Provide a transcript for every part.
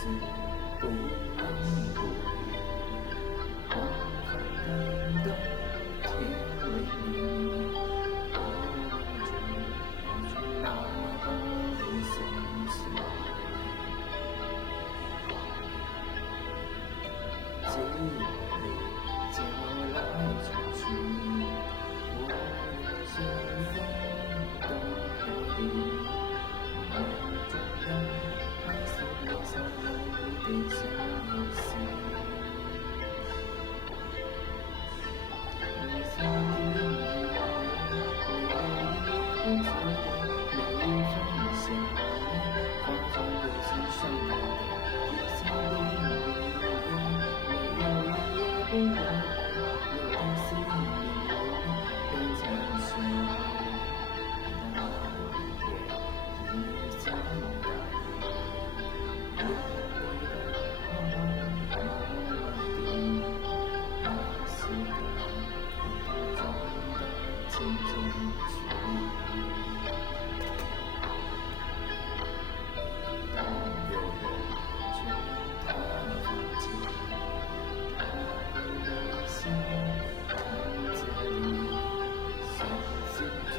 是不言不语，花开等到天为明。我问君哪里相思？记忆里叫来传去，我有些风动摇地。梦中人还是留下我的相思。雨下的雨，我有一不知的每分想你，花中有些伤感的，雨下的雨，没有一夜不过，有的心里变成伤。相待，又为了妈妈的那些个中的渐渐去。当有人劝他放弃，他微笑看着你，手心中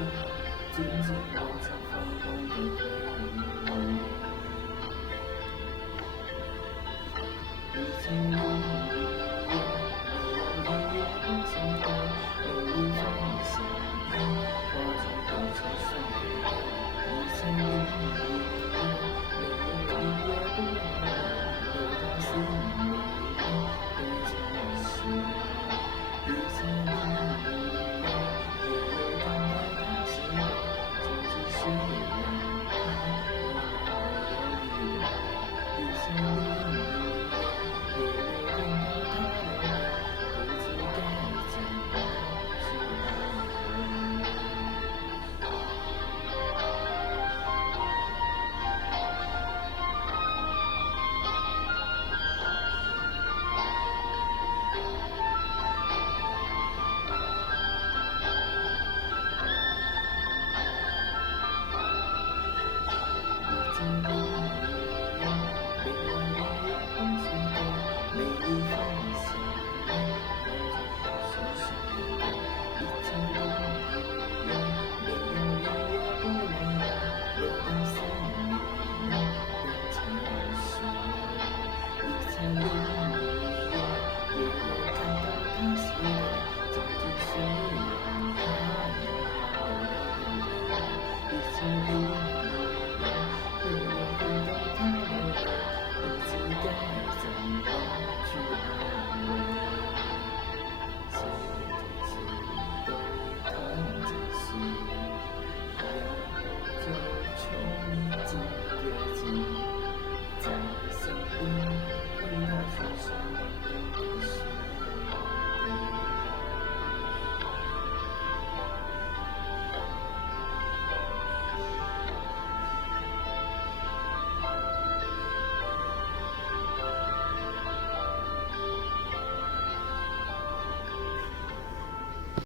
紧紧握着泛黄的回忆。已经忘了。